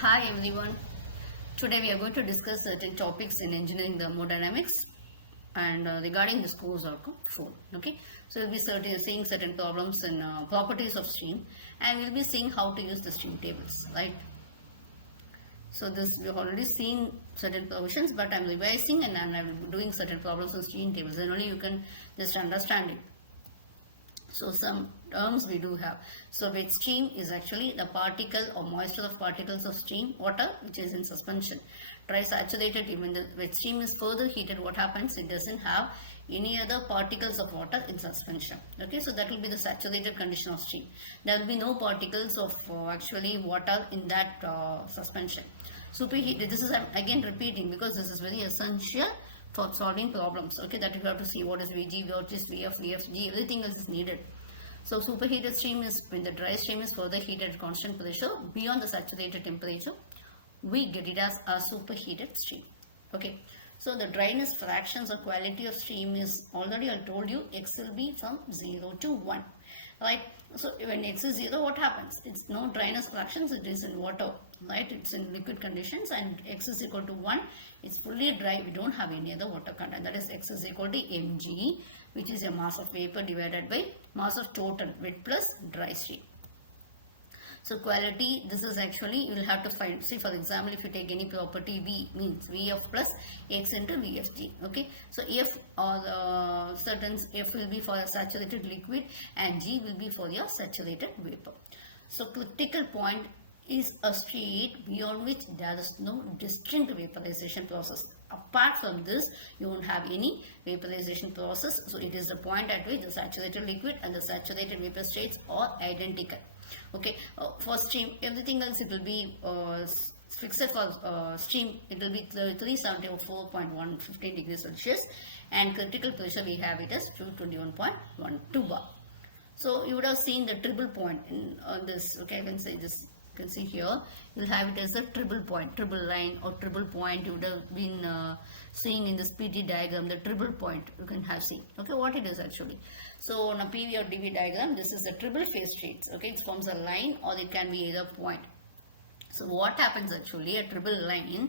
Hi everyone. Today we are going to discuss certain topics in engineering thermodynamics and regarding this course outcome 4. Okay, so we'll be seeing certain problems in properties of stream, and we'll be seeing how to use the stream tables, right? So this we have already seen certain provisions, but I'm revising and I'm doing certain problems on stream tables, then only you can just understand it. So some terms we do have. So wet stream is actually the particle or moisture of particles of stream water which is in suspension. Dry saturated, when the wet stream is further heated, what happens? It doesn't have any other particles of water in suspension. Okay, so that will be the saturated condition of stream. There will be no particles of actually water in that suspension. Superheated, this is I'm again repeating because this is very essential for solving problems. Okay, that you have to see what is Vg, what is Vf, Vfg, everything else is needed. So superheated stream is when the dry stream is further heated at constant pressure beyond the saturated temperature. We get it as a superheated stream. Okay, so the dryness fractions or quality of stream is already I told you x will be from 0 to 1. Right, so when x is 0, what happens? It's no dryness fractions, it is in water, right? It's in liquid conditions, and x is equal to 1, it's fully dry, we don't have any other water content, that is x is equal to mg, which is a mass of vapor divided by mass of total wet plus dry stream. So quality, this is actually you will have to find. See, for example, if you take any property V, means Vf plus x into Vfg. Okay, so F or certain F will be for a saturated liquid and G will be for your saturated vapor. So critical point is a state beyond which there is no distinct vaporization process. Apart from this, you won't have any vaporization process. So it is the point at which the saturated liquid and the saturated vapor states are identical. Okay, for stream, everything else it will be fixed for stream, it will be 374.115 degrees Celsius, and critical pressure we have it as 221.12 bar. So you would have seen the triple point on this. Okay, I can say this. You can see here you will have it as a triple point, triple line or triple point. You would have been seeing in this PT diagram the triple point you can have seen. Okay, what it is actually. So on a PV or DV diagram, this is the triple phase states. Okay, it forms a line or it can be either point. So what happens actually, a triple line,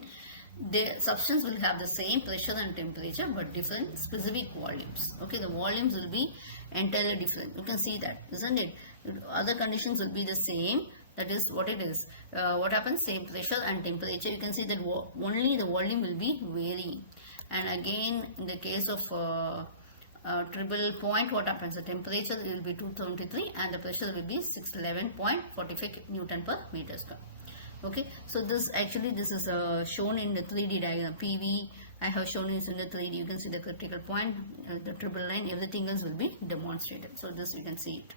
the substance will have the same pressure and temperature but different specific volumes. Okay, the volumes will be entirely different. You can see that, isn't it? Other conditions will be the same. That is what it is. What happens? Same pressure and temperature. You can see that only the volume will be varying. And again, in the case of triple point, what happens? The temperature will be 223 and the pressure will be 611.45 Newton per meter square. Okay, so this actually this is shown in the 3D diagram. PV I have shown is in the 3D. You can see the critical point, the triple line, everything else will be demonstrated. So this you can see it.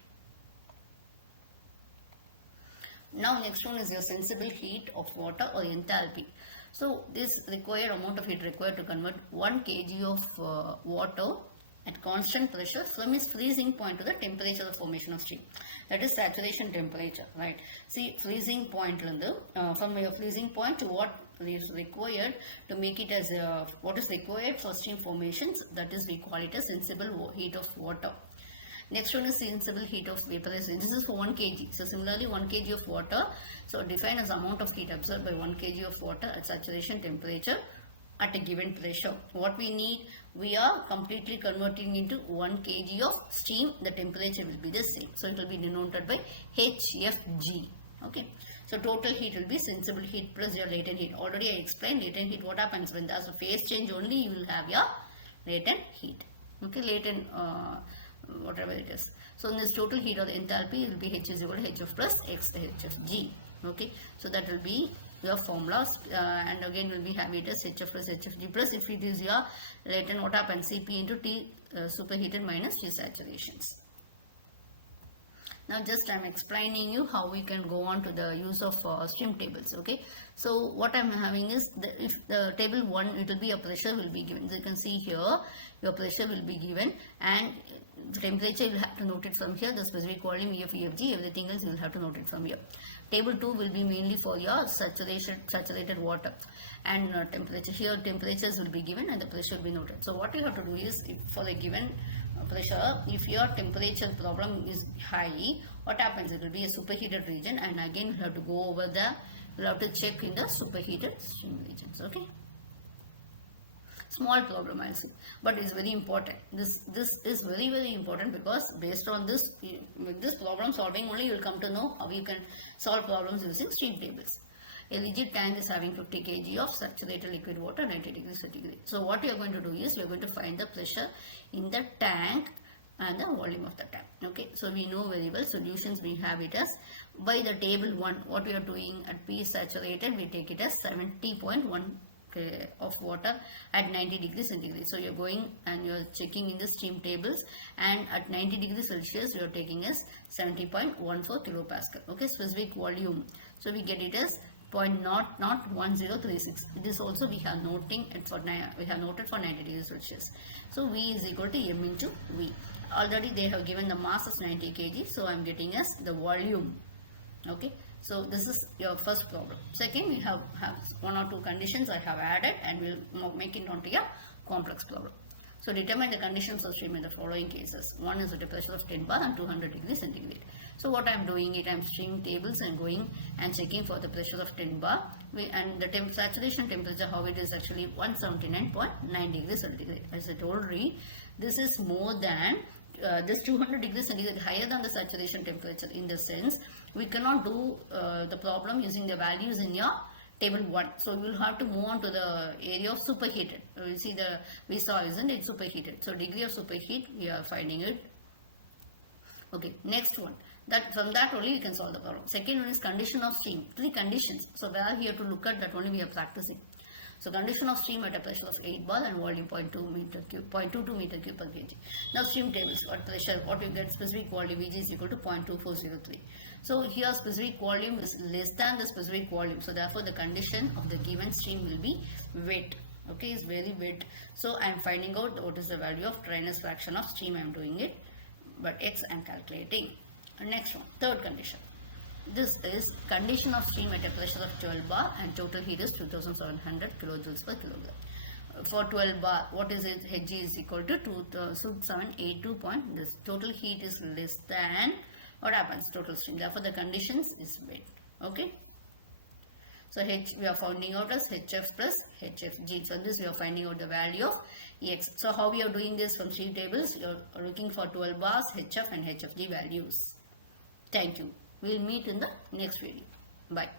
Now next one is your sensible heat of water or enthalpy. So this required amount of heat required to convert 1 kg of water at constant pressure from its freezing point to the temperature of formation of stream. That is saturation temperature, right? See, freezing point from your freezing point to what is required to make it as what is required for stream formations, that is we call it a sensible heat of water. Next one is sensible heat of vaporization. This is for 1 kg. So similarly 1 kg of water, so defined as amount of heat absorbed by 1 kg of water at saturation temperature at a given pressure. What we need, we are completely converting into 1 kg of steam. The temperature will be the same. So it will be denoted by HFG. Okay. So total heat will be sensible heat plus your latent heat. Already I explained latent heat. What happens when there's a phase change only, you will have your latent heat. Okay, latent whatever it is. So in this total heat or the enthalpy will be H is equal to Hf plus X HFG. Okay, so that will be your formulas, and again will be have it as Hf plus HFG plus if it is your latent, what happens? Cp into T superheated minus T saturations. Now just I am explaining you how we can go on to the use of stream tables. Okay, so what I am having is if the table 1, it will be a pressure will be given. So you can see here your pressure will be given and the temperature you will have to note it from here, the specific volume Vf, Vfg, everything else you will have to note it from here. Table 2 will be mainly for your saturated water, and temperature, here temperatures will be given and the pressure will be noted. So what you have to do is, if for a given pressure, if your temperature problem is high, what happens? It will be a superheated region, and again you have to go over the, you have to check in the superheated stream regions. Okay. Small problem I'll say, but it's very important. This is very important, because based on this, with this problem solving only, you will come to know how you can solve problems using stream tables. A rigid tank is having 50 kg of saturated liquid water, 90 degrees centigrade. So what you are going to do is, you are going to find the pressure in the tank and the volume of the tank. Okay, so we know very well solutions, we have it as by the table 1. What we are doing at P saturated, we take it as 70.1 of water at 90 degrees centigrade. So you're going and you're checking in the stream tables, and at 90 degrees Celsius you're taking as 70.14 kilopascal. Okay, specific volume. So we get it as 0.001036. This also we have noting it for we have noted for 90 degrees Celsius. So V is equal to M into V. Already they have given the mass as 90 kg, so I'm getting as the volume. Okay, so this is your first problem. Second, we have 1 or 2 conditions I have added, and we'll make it onto your complex problem. So determine the conditions of stream in the following cases. One is at a pressure of 10 bar and 200 degrees centigrade. So what I am doing it, I am stream tables and going and checking for the pressure of 10 bar, and the saturation temperature, how it is actually 179.9 degrees centigrade. As I told you, this is more than this 200 degrees centigrade, higher than the saturation temperature. In the sense, we cannot do the problem using the values in your table 1. So we will have to move on to the area of superheated. We will see we saw, isn't it, superheated. So degree of superheat, we are finding it. Okay, next one. From that only you can solve the problem. Second one is condition of stream. 3 conditions. So we are here to look at that only, we are practicing. So condition of stream at a pressure of 8 bar and volume 0.22 meter cube per kg. Now stream tables, what pressure, what you get, specific volume Vg is equal to 0.2403. So here specific volume is less than the specific volume. So therefore the condition of the given stream will be wet. Okay, is very wet. So I am finding out what is the value of dryness fraction of stream. I am doing it, but X I am calculating. Next one, third condition. This is condition of stream at a pressure of 12 bar and total heat is 2700 kilojoules per kilogram. For 12 bar, what is it? Hg is equal to 2782 point. This total heat is less than, what happens? Total stream. Therefore, the conditions is wet. Okay. So H we are finding out as HF plus HFG. So this we are finding out the value of X. So how we are doing this from stream tables? You are looking for 12 bars, HF and HFG values. Thank you. We will meet in the next video. Bye.